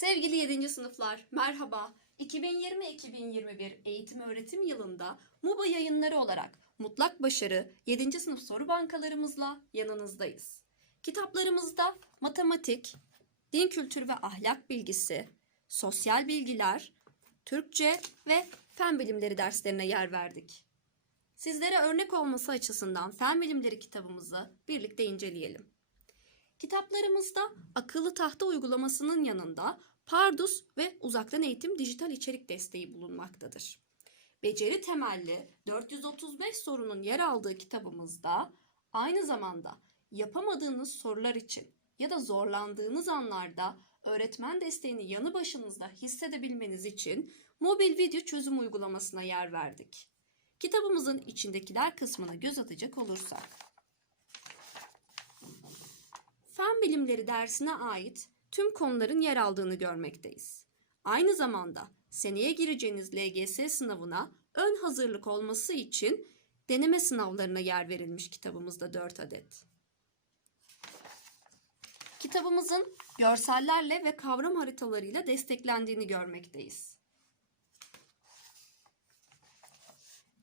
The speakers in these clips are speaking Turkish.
Sevgili 7. sınıflar, merhaba. 2020-2021 eğitim öğretim yılında MUBA yayınları olarak Mutlak Başarı 7. sınıf soru bankalarımızla yanınızdayız. Kitaplarımızda matematik, din kültürü ve ahlak bilgisi, sosyal bilgiler, Türkçe ve fen bilimleri derslerine yer verdik. Sizlere örnek olması açısından fen bilimleri kitabımızı birlikte inceleyelim. Kitaplarımızda akıllı tahta uygulamasının yanında Pardus ve uzaktan eğitim dijital içerik desteği bulunmaktadır. Beceri temelli 435 sorunun yer aldığı kitabımızda aynı zamanda yapamadığınız sorular için ya da zorlandığınız anlarda öğretmen desteğini yanı başınızda hissedebilmeniz için mobil video çözüm uygulamasına yer verdik. Kitabımızın içindekiler kısmına göz atacak olursak. Fen bilimleri dersine ait tüm konuların yer aldığını görmekteyiz. Aynı zamanda seneye gireceğiniz LGS sınavına ön hazırlık olması için deneme sınavlarına yer verilmiş kitabımızda 4 adet. Kitabımızın görsellerle ve kavram haritalarıyla desteklendiğini görmekteyiz.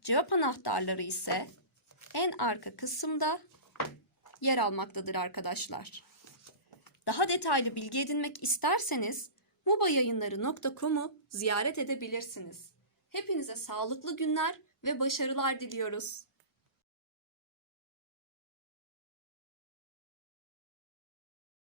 Cevap anahtarları ise en arka kısımda yer almaktadır arkadaşlar. Daha detaylı bilgi edinmek isterseniz mubayayınları.com'u ziyaret edebilirsiniz. Hepinize sağlıklı günler ve başarılar diliyoruz.